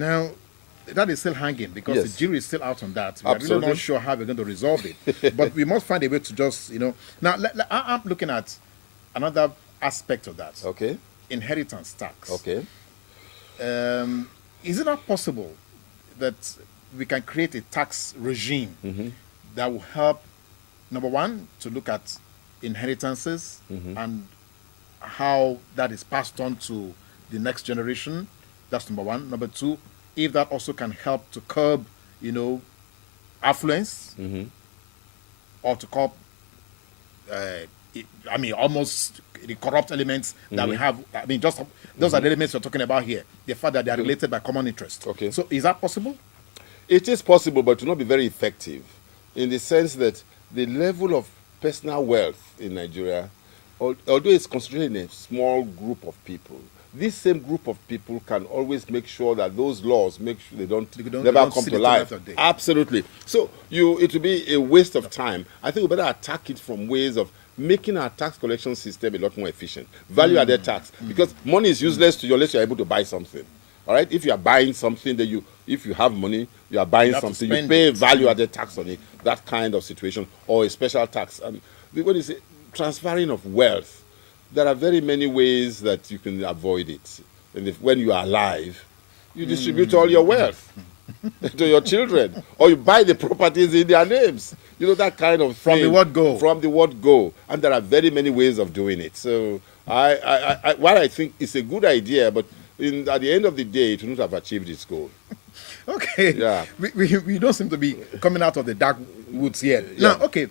Now, that is still hanging because Yes. the jury is still out on that. We're really Absolutely. not sure how we're going to resolve it. But we must find a way to just, Now, I'm looking at another aspect of that. Okay. Inheritance tax. Okay. Is it not possible that we can create a tax regime that will help, number one, to look at inheritances and how that is passed on to the next generation? That's number one. Number two, if that also can help to curb, affluence or to curb, almost the corrupt elements that we have. Just those are the elements we're talking about here. The fact that they are related by common interest. Okay. So is that possible? It is possible, but it will not be very effective in the sense that the level of personal wealth in Nigeria, although it's concentrated in a small group of people, this same group of people can always make sure that those laws make sure they don't come to life. Absolutely. So it will be a waste of time. I think we better attack it from ways of making our tax collection system a lot more efficient. Value-added tax. Because money is useless to you unless you're able to buy something. All right? If you are buying something, if you have money, you are buying something, you pay value-added tax on it. That kind of situation. Or a special tax. When you say transferring of wealth, there are very many ways that you can avoid it. And when you are alive, you distribute all your wealth to your children, or you buy the properties in their names. That kind of thing. From the word go. From the word go. And there are very many ways of doing it. So I think it's a good idea, but at the end of the day, it will not have achieved its goal. Okay. Yeah. We don't seem to be coming out of the dark woods yet. Yeah. Now, okay.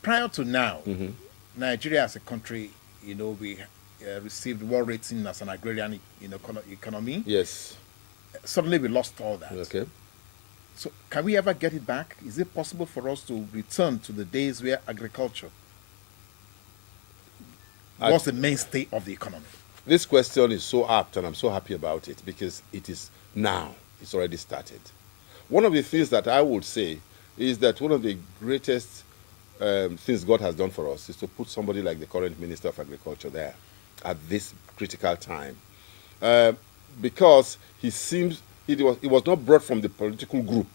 Prior to now, Nigeria as a country, we received world rating as an agrarian, economy. Yes. Suddenly we lost all that. Okay. So can we ever get it back? Is it possible for us to return to the days where agriculture was the mainstay of the economy? This question is so apt, and I'm so happy about it because it is now. It's already started. One of the things that I would say is that one of the greatest things God has done for us is to put somebody like the current Minister of Agriculture there at this critical time. Because it was not brought from the political group.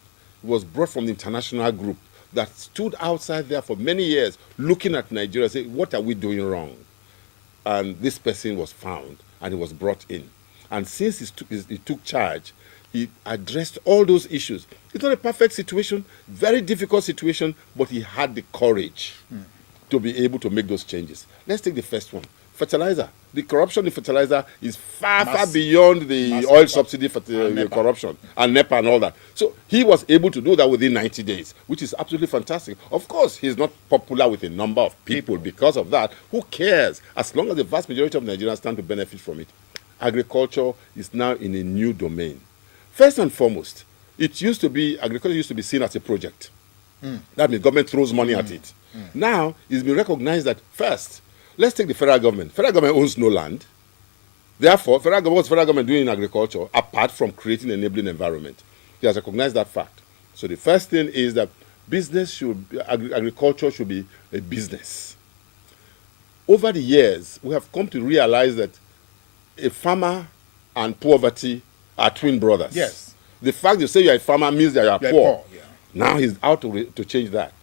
It was brought from the international group that stood outside there for many years looking at Nigeria and saying, what are we doing wrong? And this person was found and he was brought in. And since he took charge, he addressed all those issues. It's not a perfect situation, very difficult situation, but he had the courage to be able to make those changes. Let's take the first one. Fertilizer. The corruption in fertilizer is far beyond the oil subsidy for the corruption and NEPA and all that. So he was able to do that within 90 days, which is absolutely fantastic. Of course, he's not popular with a number of people because of that. Who cares? As long as the vast majority of Nigerians stand to benefit from it. Agriculture is now in a new domain. First and foremost, agriculture used to be seen as a project. That means government throws money at it. Now, it's been recognized that first, let's take the federal government. Federal government owns no land. Therefore, what's federal government doing in agriculture apart from creating an enabling environment? He has recognized that fact. So the first thing is that agriculture should be a business. Over the years, we have come to realize that a farmer and poverty are twin brothers. Yes. The fact you say you're a farmer means that you're poor. Yeah. Now he's out to change that.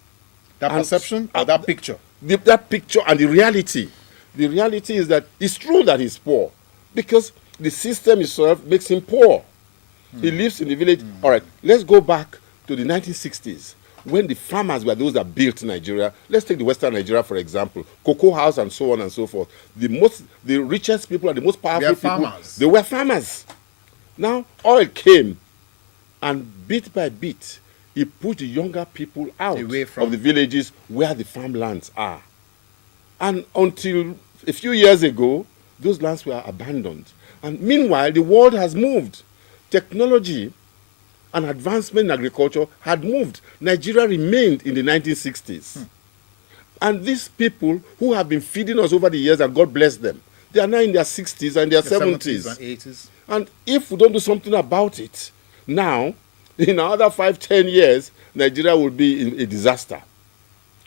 That perception or that picture? That picture and the reality. The reality is that it's true that he's poor because the system itself makes him poor. He lives in the village. All right, let's go back to the 1960s when the farmers were those that built Nigeria. Let's take the Western Nigeria, for example. Cocoa House and so on and so forth. The richest people and the most powerful people, they were farmers. Now, oil came, and bit by bit, he pushed the younger people out of the villages where the farmlands are. And until a few years ago, those lands were abandoned. And meanwhile, the world has moved. Technology and advancement in agriculture had moved. Nigeria remained in the 1960s. And these people who have been feeding us over the years, and God bless them, they are now in their 60s and their 70s. And 80s. And if we don't do something about it, now, in another 5-10 years, Nigeria will be in a disaster.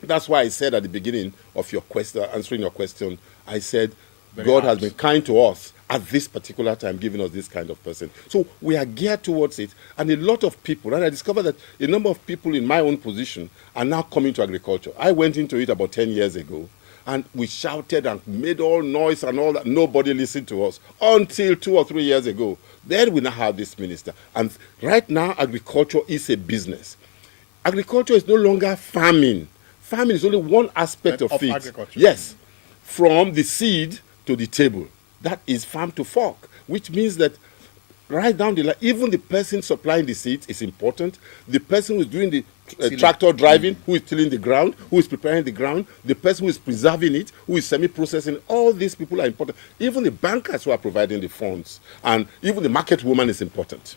That's why I said at the beginning of your question, answering your question, I said God has been kind to us at this particular time, giving us this kind of person. So we are geared towards it. And a lot of people, and I discovered that a number of people in my own position are now coming to agriculture. I went into it about 10 years ago, and we shouted and made all noise and all that. Nobody listened to us until 2 or 3 years ago. Then we now have this minister. And right now, agriculture is a business. Agriculture is no longer farming. Farming is only one aspect of it. Agriculture. Yes. From the seed to the table. That is farm to fork, which means that right down the line, even the person supplying the seeds is important. The person who is doing the tractor driving, who is tilling the ground, who is preparing the ground, the person who is preserving it, who is semi-processing, all these people are important. Even the bankers who are providing the funds, and even the market woman is important.